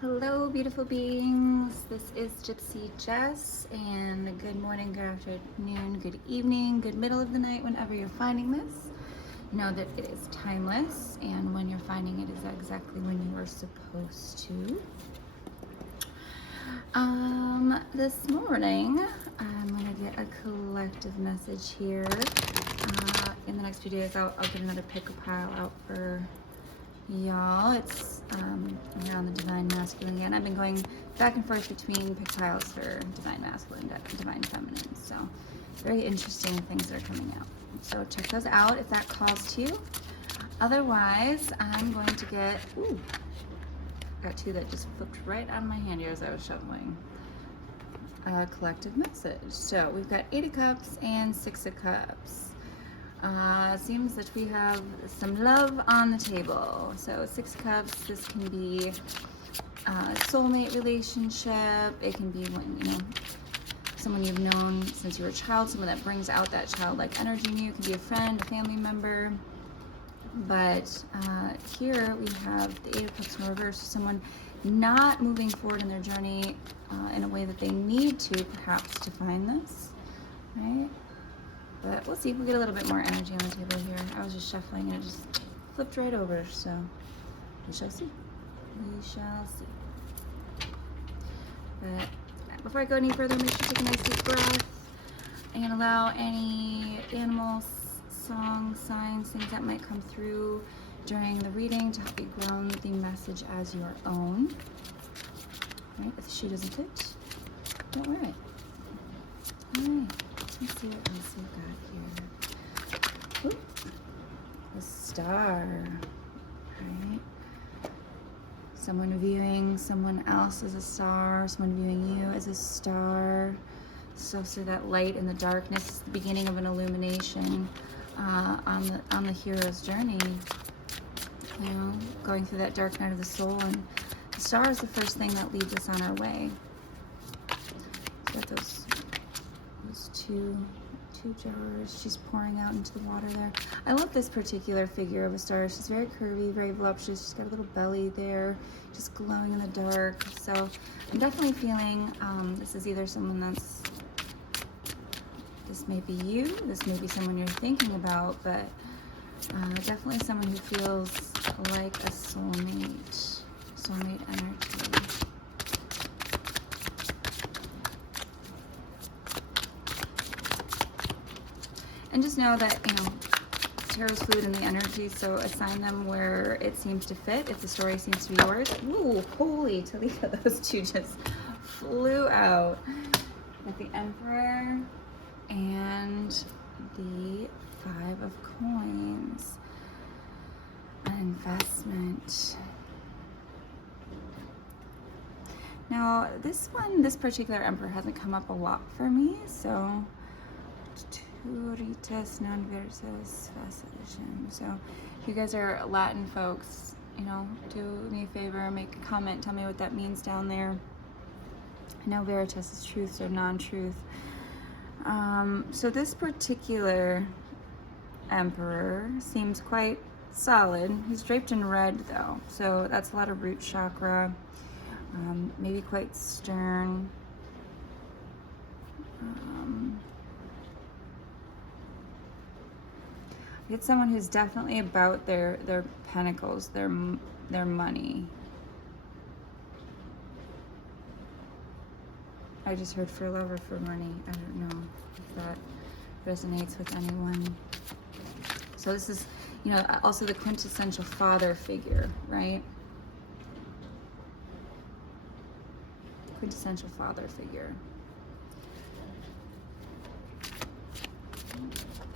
Hello, beautiful beings. This is Gypsy Jess, and good morning, good afternoon, good evening, good middle of the night, whenever you're finding this. Know that it is timeless, and when you're finding it is exactly when you are supposed to. This morning, I'm going to get a collective message here. In the next few days, I'll get another pick a pile out for y'all. It's around the divine masculine again. I've been going back and forth between pick piles for divine masculine and divine feminine. So very interesting things that are coming out. So check those out if that calls to you. Otherwise, I'm going to get, got two that just flipped right out of my hand here as I was shuffling. A collective message. So we've got 8 of Cups and 6 of Cups. Seems that we have some love on the table. So 6 Cups, this can be a soulmate relationship. It can be when, someone you've known since you were a child, someone that brings out that childlike energy in you. It can be a friend, a family member. But here we have the 8 of Cups in reverse, someone not moving forward in their journey in a way that they need to, perhaps, to find this, right? But we'll see. We'll get a little bit more energy on the table here. I was just shuffling and it just flipped right over, so we shall see. We shall see. But before I go any further, make sure you take a nice deep breath and allow any animals, songs, signs, things that might come through during the reading to help you ground the message as your own. Right? If the shoe doesn't fit, don't wear it. Alright, let's see what else we've got here. Ooh, the Star. Right? Someone viewing someone else as a star, someone viewing you as a star. So that light in the darkness is the beginning of an illumination on the hero's journey. Going through that dark night of the soul, and the star is the first thing that leads us on our way. So those two jars she's pouring out into the water there. I love this particular figure of a star. She's very curvy, very voluptuous. She's got a little belly there, just glowing in the dark. So I'm definitely feeling this is either someone that's, this may be you, this may be someone you're thinking about, but definitely someone who feels like a soulmate energy. And just know that, tarot's fluid in the energy, so assign them where it seems to fit, if the story seems to be yours. Ooh, holy Toledo, those two just flew out. With the Emperor and the 5 of Coins. An investment. Now, this particular Emperor hasn't come up a lot for me, so Turitas non versus facilitation. So if you guys are Latin folks, do me a favor, make a comment, tell me what that means down there. I know veritas is truth, so non-truth. So this particular Emperor seems quite solid. He's draped in red though, so that's a lot of root chakra. Maybe quite stern. It's someone who's definitely about their pentacles, their money. I just heard for love or for money. I don't know if that resonates with anyone. So this is, also the quintessential father figure, right? Quintessential father figure.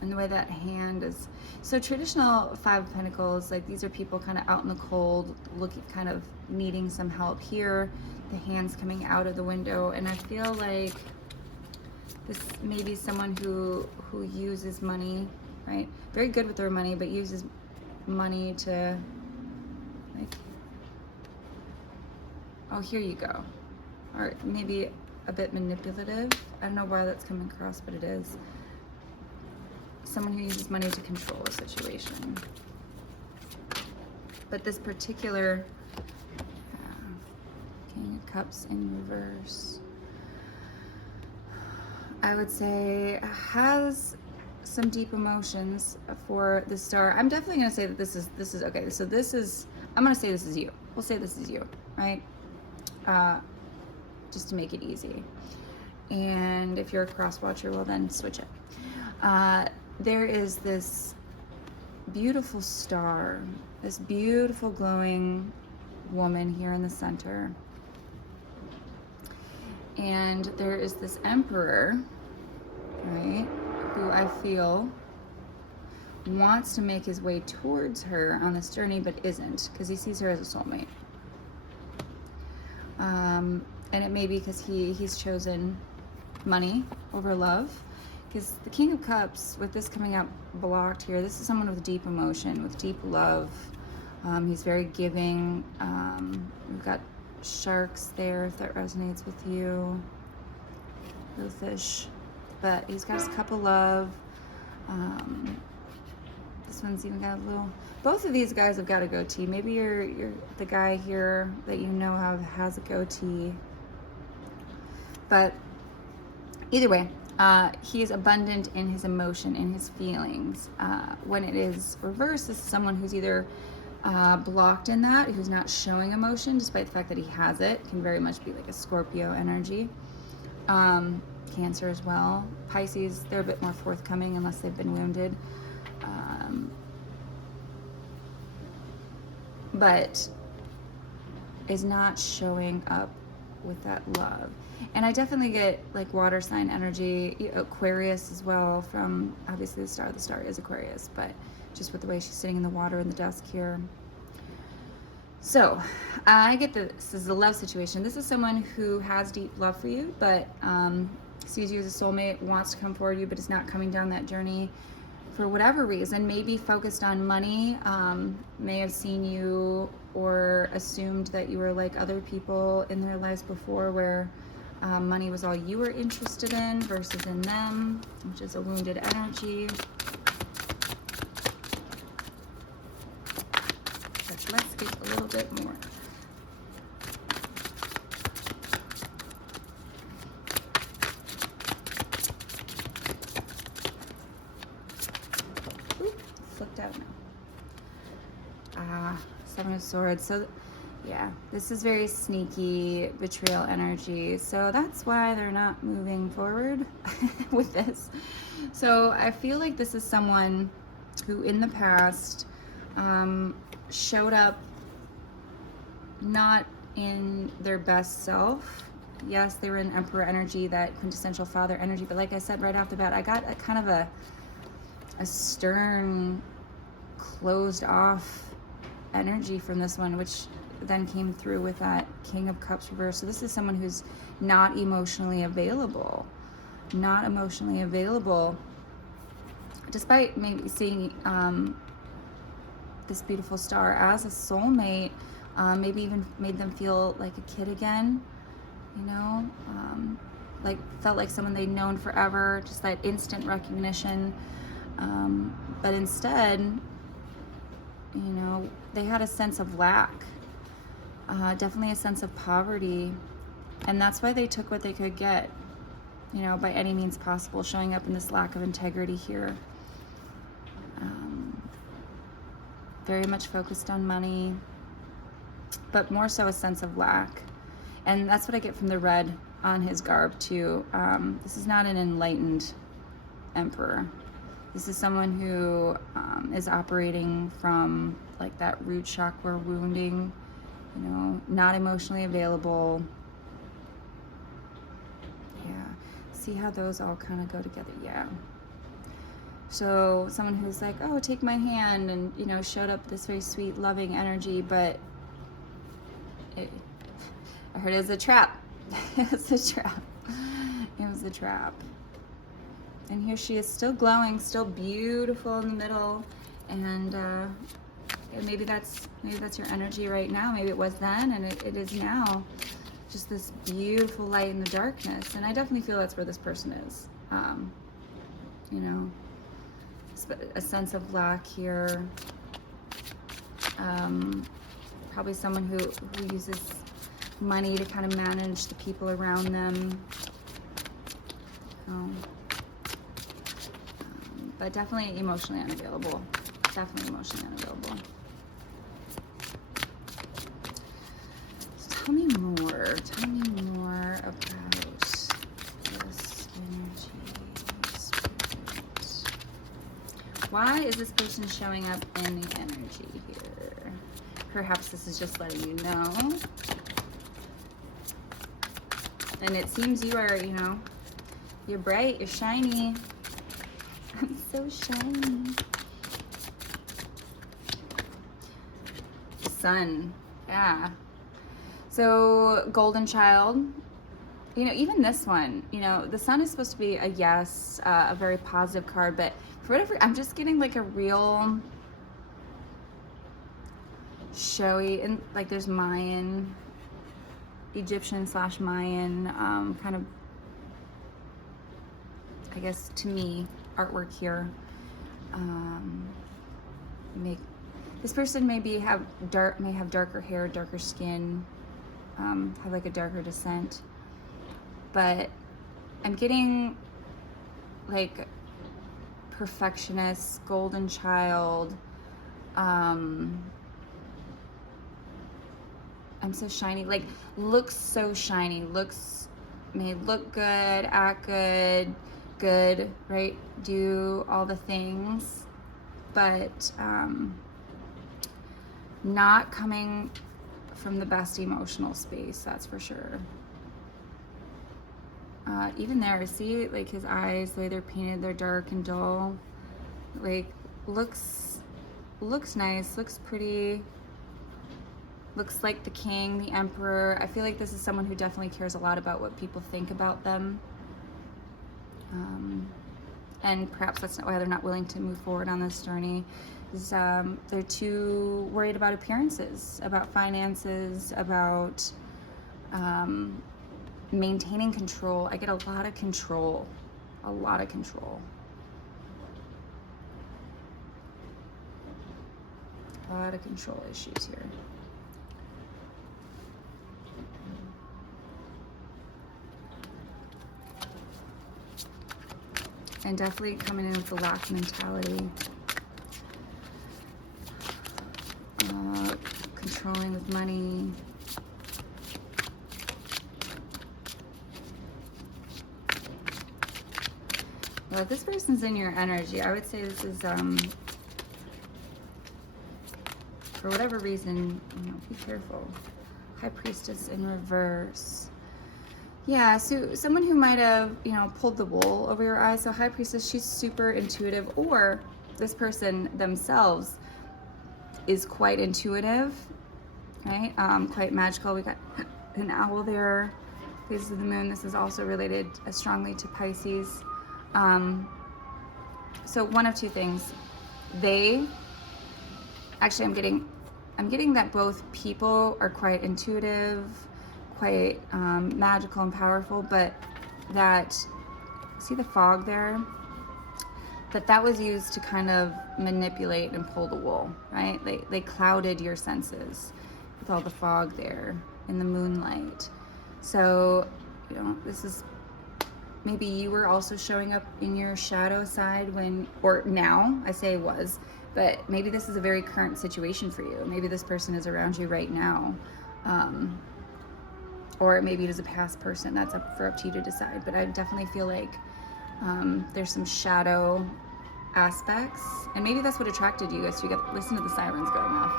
And the way that hand is, so traditional 5 of Pentacles, like these are people kind of out in the cold, looking, kind of needing some help. Here, the hand's coming out of the window, and I feel like this may be someone who uses money, right? Very good with their money, but uses money to, like, oh, here you go. Or maybe a bit manipulative. I don't know why that's coming across, but it is. Someone who uses money to control a situation. But this particular Cups in reverse. I would say has some deep emotions for the star. I'm definitely going to say that this is okay. So I'm going to say this is you. We'll say this is you, right? Just to make it easy. And if you're a cross watcher, well then switch it. There is this beautiful star, this beautiful glowing woman here in the center. And there is this emperor, right, who I feel wants to make his way towards her on this journey, but isn't, because he sees her as a soulmate. And it may be because he's chosen money over love, because the King of Cups, with this coming up blocked here, this is someone with deep emotion, with deep love. He's very giving. We've got sharks there, if that resonates with you. Little fish. But he's got his cup of love. This one's even got a little... Both of these guys have got a goatee. Maybe you're the guy here that you know has a goatee. But either way, he is abundant in his emotion, in his feelings. When it is reversed, this is someone who's either blocked in that, who's not showing emotion despite the fact that he has it. Can very much be like a Scorpio energy. Cancer as well. Pisces, they're a bit more forthcoming unless they've been wounded. But is not showing up with that love. And I definitely get like water sign energy, Aquarius as well, from obviously the star is Aquarius, but just with the way she's sitting in the water in the dusk here. So I get that this is a love situation. This is someone who has deep love for you, but sees you as a soulmate, wants to come forward you, but is not coming down that journey for whatever reason. Maybe focused on money, may have seen you or assumed that you were like other people in their lives before, where money was all you were interested in versus in them, which is a wounded energy. But let's get a little bit more. Flipped out now. Seven of Swords. So yeah, this is very sneaky betrayal energy. So that's why they're not moving forward with this. So I feel like this is someone who in the past showed up not in their best self. Yes, they were in Emperor energy, that quintessential father energy. But like I said right off the bat, I got a kind of a stern, closed off energy from this one, which then came through with that King of Cups reverse. So this is someone who's not emotionally available, despite maybe seeing this beautiful star as a soulmate. Maybe even made them feel like a kid again, you know, like felt like someone they'd known forever, just that instant recognition. But instead, you know, they had a sense of lack, definitely a sense of poverty, and that's why they took what they could get, you know, by any means possible, showing up in this lack of integrity here. Very much focused on money, but more so a sense of lack. And that's what I get from the red on his garb too. This is not an enlightened emperor. This is someone who is operating from like that root chakra wounding, you know, not emotionally available. Yeah, see how those all kind of go together. Yeah. So someone who's like, oh, take my hand, and, you know, showed up this very sweet, loving energy, but I heard it was a trap. It was a trap. It was a trap. And here she is, still glowing, still beautiful in the middle, and maybe that's your energy right now. Maybe it was then, and it is now. Just this beautiful light in the darkness, and I definitely feel that's where this person is. You know, a sense of lack here. Probably someone who uses money to kind of manage the people around them. But definitely emotionally unavailable. Definitely emotionally unavailable. So tell me more. Tell me more about this energy. Why is this person showing up in the energy here? Perhaps this is just letting you know. And it seems you are, you know, you're bright, you're shiny. I'm so shiny. The sun, yeah. So golden child, you know, even this one, you know, the sun is supposed to be a yes, a very positive card, but for whatever, I'm just getting like a real showy, and like there's Mayan, Egyptian / Mayan, kind of, I guess to me, artwork here. This person may have darker hair, darker skin, have like a darker descent, but I'm getting like perfectionist, golden child. I'm so shiny, like looks so shiny, may look good, act good, right? Do all the things, but not coming from the best emotional space, that's for sure. Even there, see, like his eyes, the way they're painted, they're dark and dull. Like, looks nice, looks pretty, looks like the king, the emperor. I feel like this is someone who definitely cares a lot about what people think about them. And perhaps that's why they're not willing to move forward on this journey. Is they're too worried about appearances, about finances, about maintaining control. I get a lot of control, a lot of control. A lot of control issues here. And definitely coming in with the lack mentality. Controlling with money. Well, if this person's in your energy, I would say this is, for whatever reason, you know, be careful. High Priestess in reverse. Yeah, so someone who might have, you know, pulled the wool over your eyes. So High Priestess, she's super intuitive, or this person themselves is quite intuitive, right? Quite magical. We got an owl there, phases of the moon. This is also related strongly to Pisces. So one of two things. Actually, I'm getting that both people are quite intuitive, quite magical and powerful, but that, see the fog there? That was used to kind of manipulate and pull the wool, right? They clouded your senses with all the fog there in the moonlight. So, you know, this is, maybe you were also showing up in your shadow side when, or now, I say was, but maybe this is a very current situation for you. Maybe this person is around you right now. Or maybe it is a past person. That's up to you to decide. But I definitely feel like there's some shadow aspects, and maybe that's what attracted you guys to listen to the sirens going off.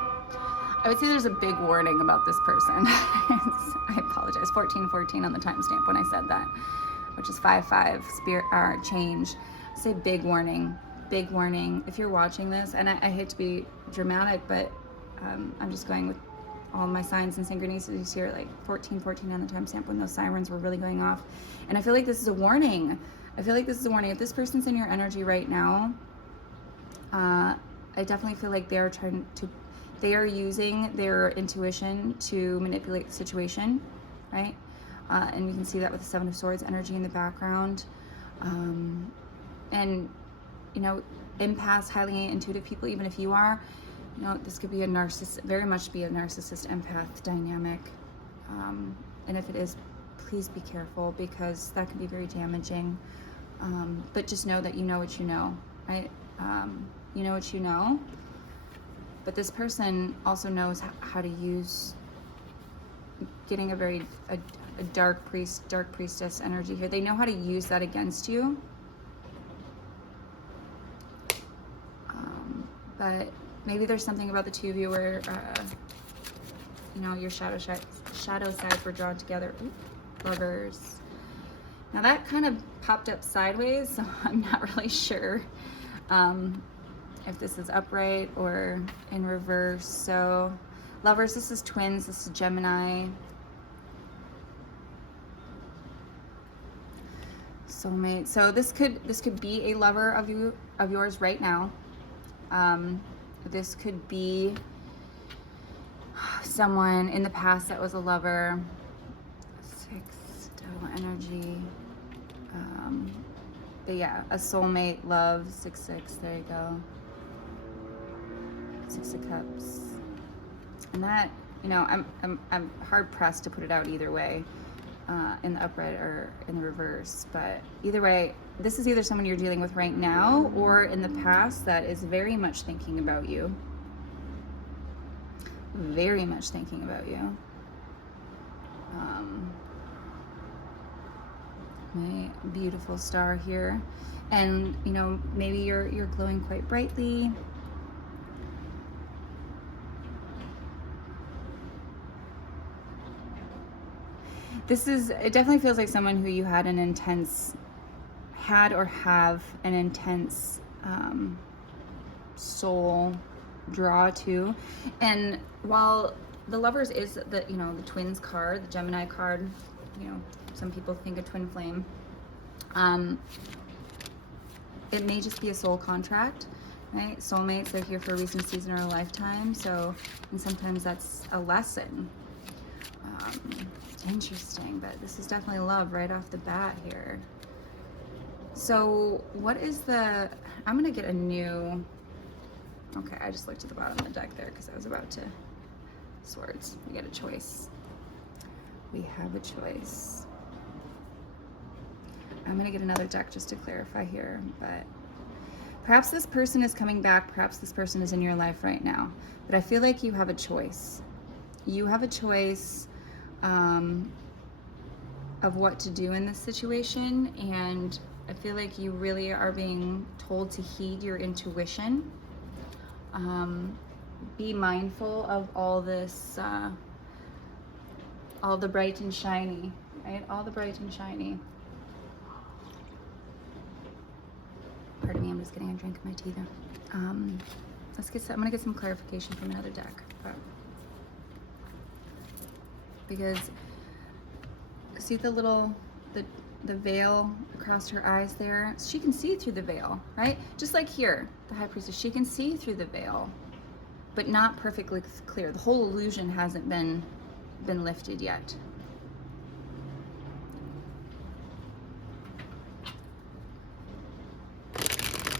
I would say there's a big warning about this person. I apologize. 1414 on the timestamp when I said that, which is 5/5 spirit change. Say big warning. Big warning. If you're watching this, and I hate to be dramatic, but I'm just going with all my signs and synchronicities here, like 1414 on the timestamp when those sirens were really going off. And I feel like this is a warning. If this person's in your energy right now, I definitely feel like they are using their intuition to manipulate the situation, right? And you can see that with the Seven of Swords energy in the background. And, you know, empaths, highly intuitive people, even if you are, you know, this could be a narcissist, very much be a narcissist empath dynamic. And if it is, please be careful, because that can be very damaging. But just know that you know what you know, right? You know what you know, but this person also knows how to use, getting a dark priestess energy here. They know how to use that against you. But maybe there's something about the two of you where, you know, your shadow sides were drawn together. Ooh, Lovers. Now that kind of popped up sideways, so I'm not really sure if this is upright or in reverse. So Lovers, this is Twins, this is Gemini. Soulmate. So this could be a lover of yours right now. This could be someone in the past that was a lover. 6, Devil energy. But yeah, a soulmate, love, 6-6. There you go. 6 of Cups. And that, you know, I'm hard pressed to put it out either way, in the upright or in the reverse. But either way, this is either someone you're dealing with right now or in the past that is very much thinking about you. Very much thinking about you. My beautiful star here. And, you know, maybe you're glowing quite brightly. It definitely feels like someone who you had or have an intense soul draw to. And while the Lovers is the, you know, the Twins card, the Gemini card, you know, some people think a twin flame, it may just be a soul contract, right? Soulmates, they're here for a reason, season, or a lifetime. So, and sometimes that's a lesson. Interesting, but this is definitely love right off the bat here. So what is I'm gonna get a new, okay, I just looked at the bottom of the deck there because I was about to, Swords, we get a choice. We have a choice. I'm gonna get another deck just to clarify here, but perhaps this person is coming back, perhaps this person is in your life right now, but I feel like you have a choice. You have a choice of what to do in this situation, and I feel like you really are being told to heed your intuition. Be mindful of all this, all the bright and shiny, right? All the bright and shiny. Pardon me, I'm just getting a drink of my tea though. I'm gonna get some clarification from another deck. Because see the little, the veil across her eyes there? She can see through the veil, right? Just like here, the High Priestess, she can see through the veil, but not perfectly clear. The whole illusion hasn't been lifted yet.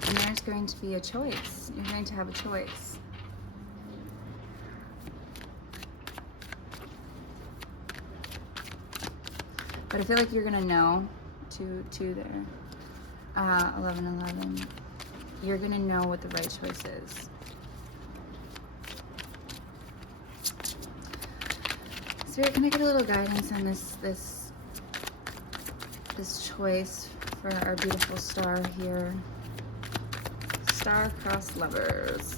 And there's going to be a choice. You're going to have a choice. But I feel like you're gonna know, two there, 11-11. You're gonna know what the right choice is. Spirit, can I get a little guidance on this choice for our beautiful star here? Star-crossed lovers.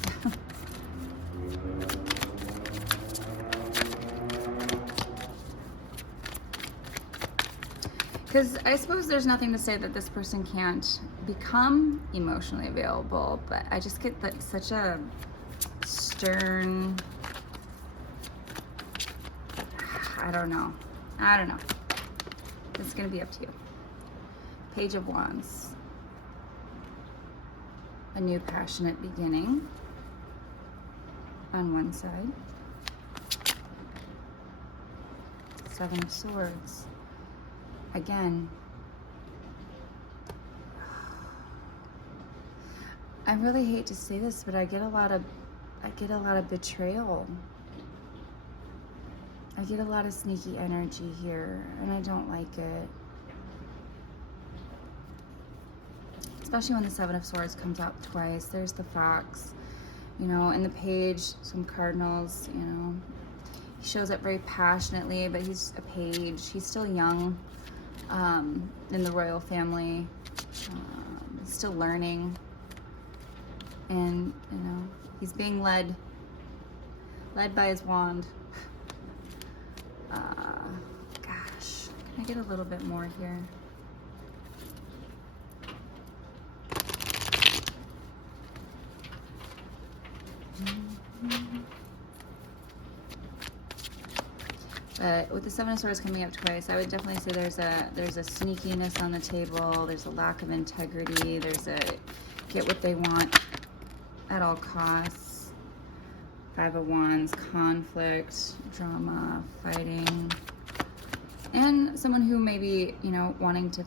Because I suppose there's nothing to say that this person can't become emotionally available, but I just get that such a stern, I don't know. It's going to be up to you. Page of Wands. A new passionate beginning on one side. 7 of Swords. Again, I really hate to say this, but I get a lot of betrayal. I get a lot of sneaky energy here, and I don't like it. Especially when the Seven of Swords comes out twice. There's the Fox, you know, and the Page, some Cardinals, you know. He shows up very passionately, but he's a page. He's still young in the royal family. He's still learning. And, you know, he's being led by his wand. Gosh, can I get a little bit more here? But with the Seven of Swords coming up twice, I would definitely say there's a sneakiness on the table. There's a lack of integrity. There's a get what they want at all costs. Five of Wands, conflict, drama, fighting, and someone who may be, you know, wanting to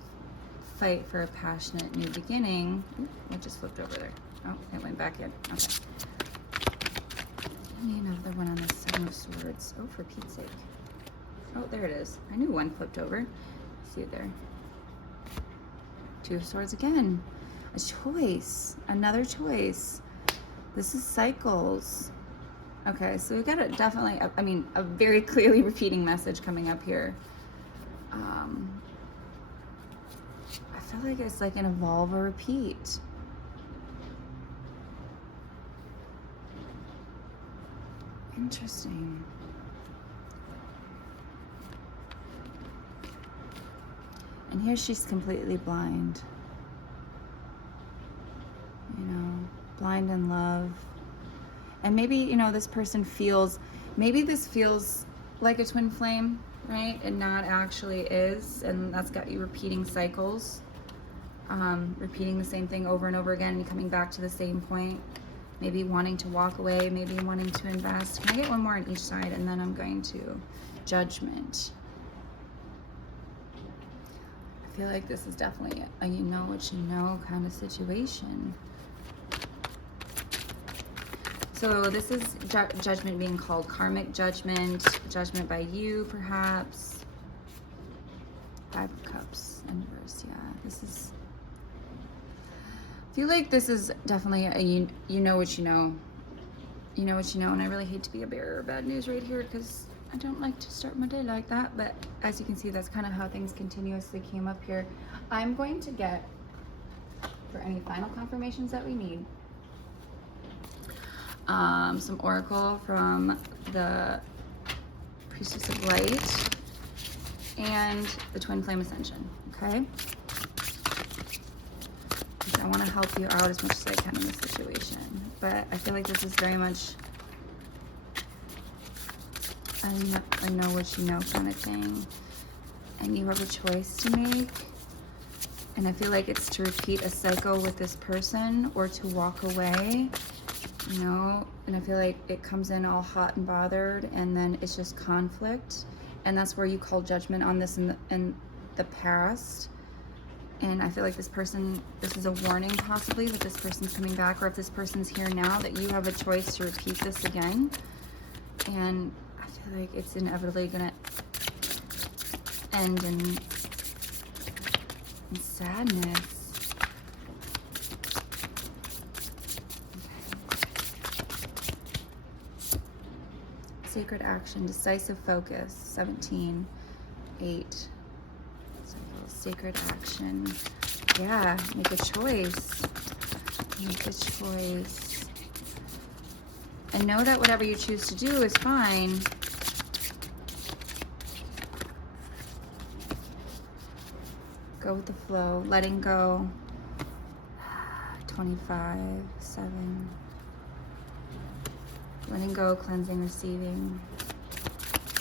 fight for a passionate new beginning. Ooh, it just flipped over there. Oh, it went back in. Okay. I need another one on the Seven of Swords. Oh, for Pete's sake. Oh, there it is. I knew one flipped over. See it there. Two of Swords again. A choice. Another choice. This is cycles. Okay, so we've got a definitely, I mean, a very clearly repeating message coming up here. I feel like it's like an evolve or repeat. Interesting. And here she's completely blind. You know, blind in love. And maybe, you know, this person feels, maybe this feels like a twin flame, right? And not actually is. And that's got you repeating cycles. Repeating the same thing over and over again and coming back to the same point. Maybe wanting to walk away, maybe wanting to invest. Can I get one more on each side? And then I'm going to Judgment. I feel like this is definitely a you know what you know kind of situation. So this is judgment being called karmic judgment, judgment by you perhaps. Five of Cups in reverse, yeah. This is, I feel like this is definitely a you know what you know. You know what you know, and I really hate to be a bearer of bad news right here because I don't like to start my day like that, but as you can see, that's kind of how things continuously came up here. I'm going to get, for any final confirmations that we need, some oracle from the Priestess of Light and the Twin Flame Ascension, okay? Because I want to help you out as much as I can in this situation, but I feel like this is very much I know what you know kind of thing, and you have a choice to make, and I feel like it's to repeat a cycle with this person or to walk away, you know, and I feel like it comes in all hot and bothered, and then it's just conflict, and that's where you call judgment on this in the past. And I feel like this person, this is a warning possibly that this person's coming back, or if this person's here now, that you have a choice to repeat this again. And I feel like it's inevitably gonna end in sadness. Sacred action, decisive focus, 17, 8. Sacred action. Yeah, make a choice. Make a choice. And know that whatever you choose to do is fine. Go with the flow. Letting go. 25, 7. Letting go, cleansing, receiving.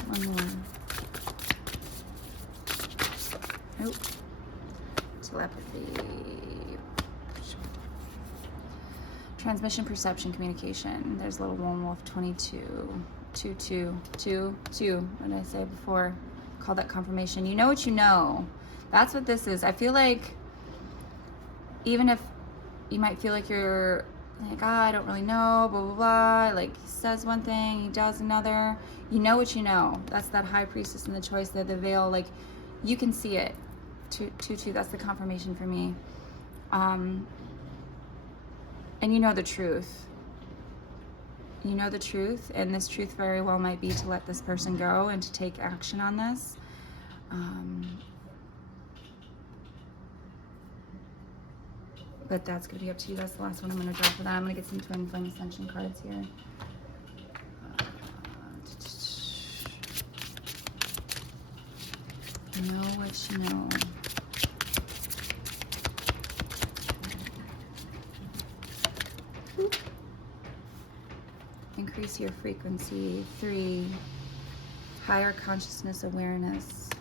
One more. Nope. Telepathy. Transmission, perception, communication. There's a little lone wolf, 22. 2, 2, 2, 2. What did I say before? Call that confirmation. You know what you know. That's what this is. I feel like even if you might feel like you're like, I don't really know, blah, blah, blah. Like, he says one thing, he does another. You know what you know. That's that high priestess in the choice, the veil. Like, you can see it. 2-2, that's the confirmation for me. And you know the truth. You know the truth, and this truth very well might be to let this person go and to take action on this. But that's going to be up to you. That's the last one I'm going to draw for that. I'm going to get some twin flame ascension cards here. Know what you know. Increase your frequency. 3, higher consciousness awareness.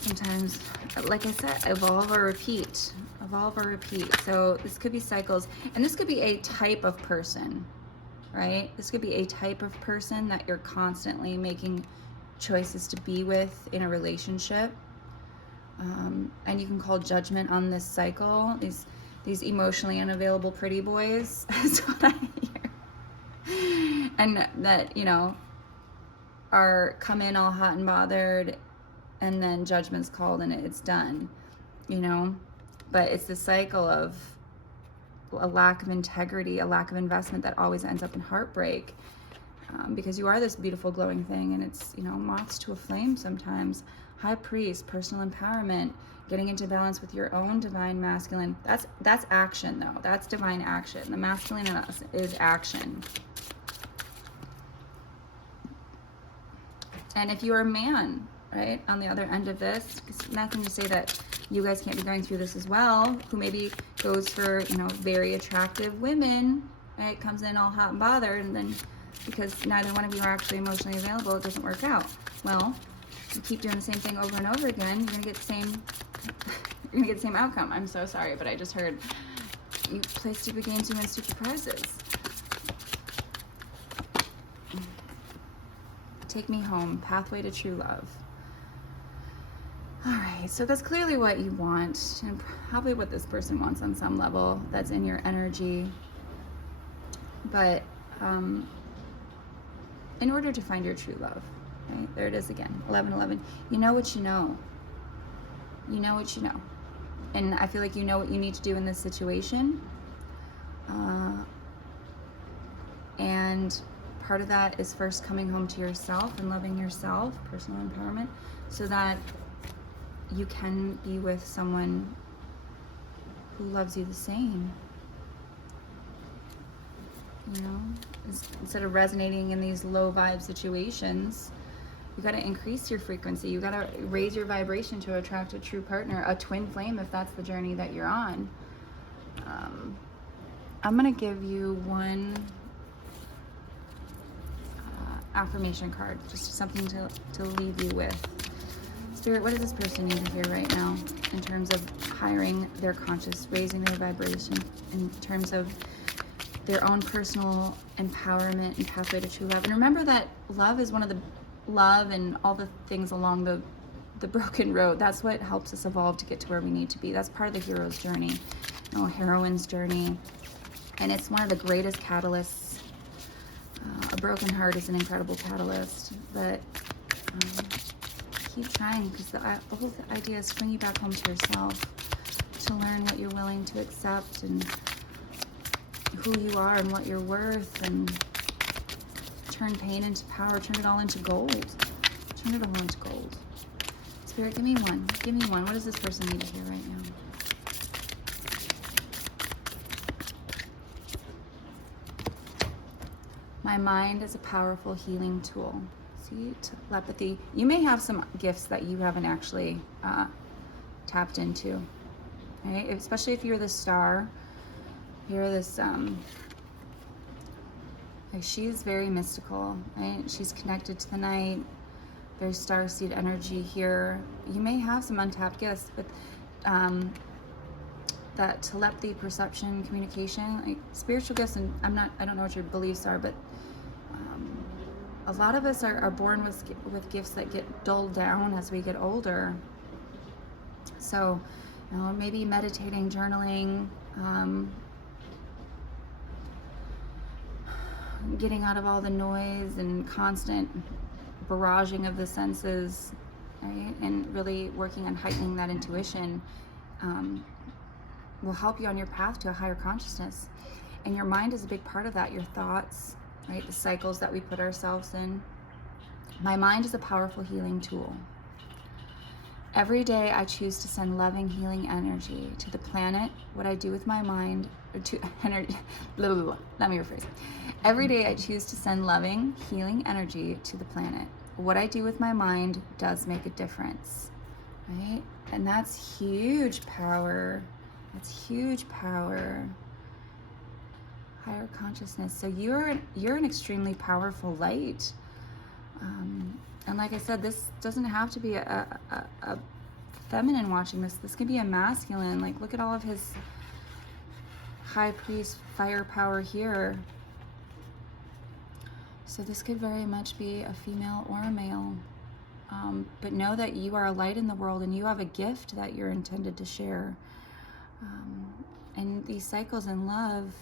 Sometimes, like I said, evolve or repeat. Evolve or repeat. So this could be cycles, and this could be a type of person, right? This could be a type of person that you're constantly making choices to be with in a relationship. And you can call judgment on this cycle. These emotionally unavailable pretty boys. That's what I hear. And that, you know, come in all hot and bothered, and then judgment's called and it's done, you know. But it's the cycle of a lack of integrity, a lack of investment that always ends up in heartbreak, because you are this beautiful glowing thing, and it's, you know, moths to a flame sometimes. High priest, personal empowerment, getting into balance with your own divine masculine. That's action, though. That's divine action. The masculine in us is action. And if you're a man, right, on the other end of this, it's nothing to say that you guys can't be going through this as well, who maybe goes for, you know, very attractive women, right, comes in all hot and bothered, and then because neither one of you are actually emotionally available, it doesn't work out. Well, you keep doing the same thing over and over again, you're gonna get the same outcome. I'm so sorry, but I just heard you play stupid games, you win stupid prizes. Take me home, pathway to true love. All right, so that's clearly what you want, and probably what this person wants on some level. That's in your energy. But in order to find your true love, right? There it is again, 11:11. You know what you know. You know what you know. And I feel like you know what you need to do in this situation. And part of that is first coming home to yourself and loving yourself, personal empowerment, so that you can be with someone who loves you the same. You know, instead of resonating in these low vibe situations, you got to increase your frequency. You got to raise your vibration to attract a true partner, a twin flame, if that's the journey that you're on. I'm going to give you one affirmation card, just something to leave you with. Spirit, what does this person need to hear right now in terms of hiring their conscious, raising their vibration, in terms of their own personal empowerment and pathway to true love? And remember that love is one of the love and all the things along the broken road. That's what helps us evolve to get to where we need to be. That's part of the hero's journey, heroine's journey. And it's one of the greatest catalysts. A broken heart is an incredible catalyst, but keep trying, because the whole idea is to bring you back home to yourself, to learn what you're willing to accept and who you are and what you're worth, and turn pain into power, turn it all into gold. Turn it all into gold. Spirit, give me one. Give me one. What does this person need to hear right now? My mind is a powerful healing tool. See, telepathy. You may have some gifts that you haven't actually tapped into, right? Especially if you're the star. You're this, like, she's very mystical, right? She's connected to the night. There's starseed energy here. You may have some untapped gifts, but that telepathy, perception, communication, like spiritual gifts, and I don't know what your beliefs are, but a lot of us are born with gifts that get dulled down as we get older. So, maybe meditating, journaling, getting out of all the noise and constant barraging of the senses, right? And really working on heightening that intuition will help you on your path to a higher consciousness. And your mind is a big part of that, your thoughts, right? The cycles that we put ourselves in. My mind is a powerful healing tool. Every day I choose to send loving, healing energy to the planet. What I do with my mind, or to energy, let me rephrase. Every day I choose to send loving, healing energy to the planet. What I do with my mind does make a difference, right? And that's huge power. That's huge power. Higher consciousness. So you're an extremely powerful light. And like I said, this doesn't have to be a feminine watching this. This could be a masculine. Like, look at all of his high priest firepower here. So this could very much be a female or a male. But know that you are a light in the world and you have a gift that you're intended to share. And these cycles in love,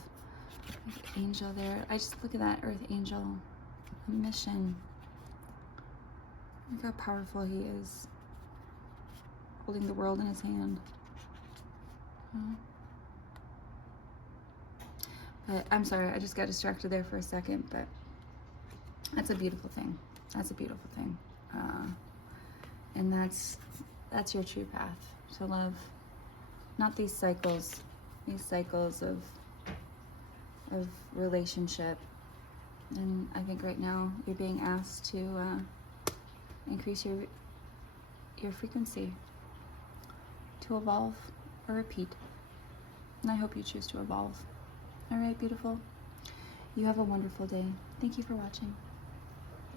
angel there. I just look at that earth angel, a mission. Look how powerful he is, holding the world in his hand. But I'm sorry, I just got distracted there for a second, but that's a beautiful thing. That's a beautiful thing. And that's your true path to love. Not these cycles of relationship. And I think right now you're being asked to increase your frequency, to evolve or repeat. And I hope you choose to evolve. All right, beautiful. You have a wonderful day. Thank you for watching.